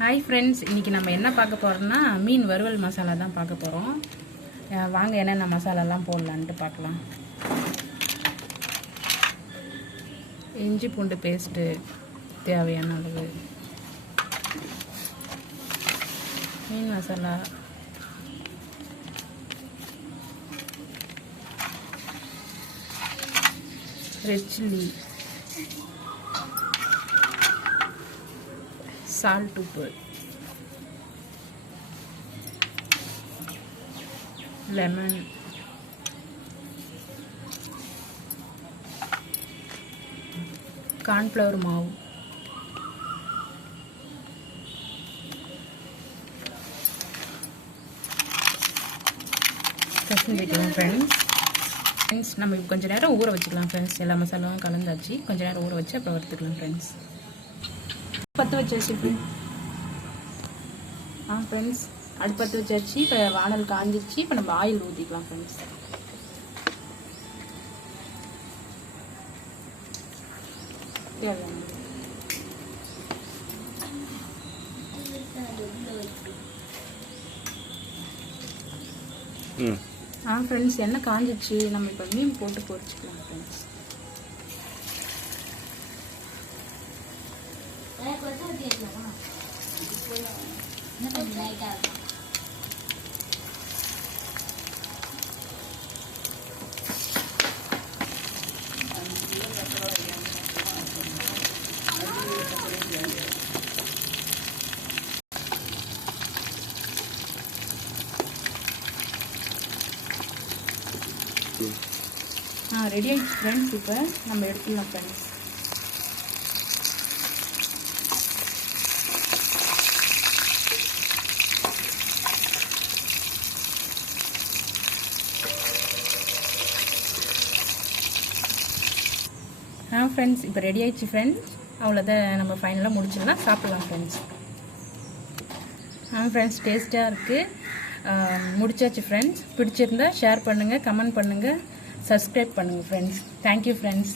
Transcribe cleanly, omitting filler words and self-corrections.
Hi friends, இன்றைக்கி நம்ம என்ன பார்க்க போகிறோம்னா மீன் வறுவல் மசாலா தான் பார்க்க போகிறோம். வாங்க என்னென்ன மசாலாலாம் போடலான்ட்டு பார்க்கலாம். இஞ்சி பூண்டு பேஸ்ட்டு தேவையான அளவு, மீன் மசாலா, ரெட் சில்லி, சால்ட், உப்பு, லெமன், கார்ன்ஃப்ளவர் மாவு, கசந்திக்கலாம் ஃப்ரெண்ட்ஸ். நம்ம இப்போ கொஞ்சம் நேரம் ஊற வச்சுக்கலாம் ஃப்ரெண்ட்ஸ். எல்லா மசாலாவும் கலந்தாச்சு, கொஞ்சம் நேரம் ஊற வச்சு அப்புறம் வறுத்துக்கலாம் ஃப்ரெண்ட்ஸ். பற்ற வச்சாச்சு ஃப்ரெண்ட்ஸ், அடுப்பத்து வச்சாச்சு. இப்போ வானல் காஞ்சிச்சு. இப்போ நம்ம ஆயில் ஊற்றிக்கலாம் ஃப்ரெண்ட்ஸ். ஃப்ரெண்ட்ஸ், எண்ணெய் காஞ்சிச்சு. நம்ம இப்போ மீன் போட்டு பொரிச்சுக்கலாம் ஃப்ரெண்ட்ஸ். ரெடி ஆகிடுச்சு ஃப்ரெண்ட்ஸ். இப்போ நம்ம எடுத்துக்கலாம் ஃப்ரெண்ட்ஸ். ஃப்ரெண்ட்ஸ், இப்போ ரெடி ஆகிடுச்சு ஃப்ரெண்ட்ஸ். அவ்வளோதான், நம்ம ஃபைனலாக முடிச்சிடலாம், சாப்பிட்லாம் ஃப்ரெண்ட்ஸ். ஃப்ரெண்ட்ஸ், டேஸ்ட்டாக இருக்குது. முடிச்சாச்சு ஃப்ரெண்ட்ஸ். பிடிச்சிருந்தா ஷேர் பண்ணுங்கள், கமெண்ட் பண்ணுங்கள், சப்ஸ்கிரைப் பண்ணுங்கள் ஃப்ரெண்ட்ஸ். Thank you friends.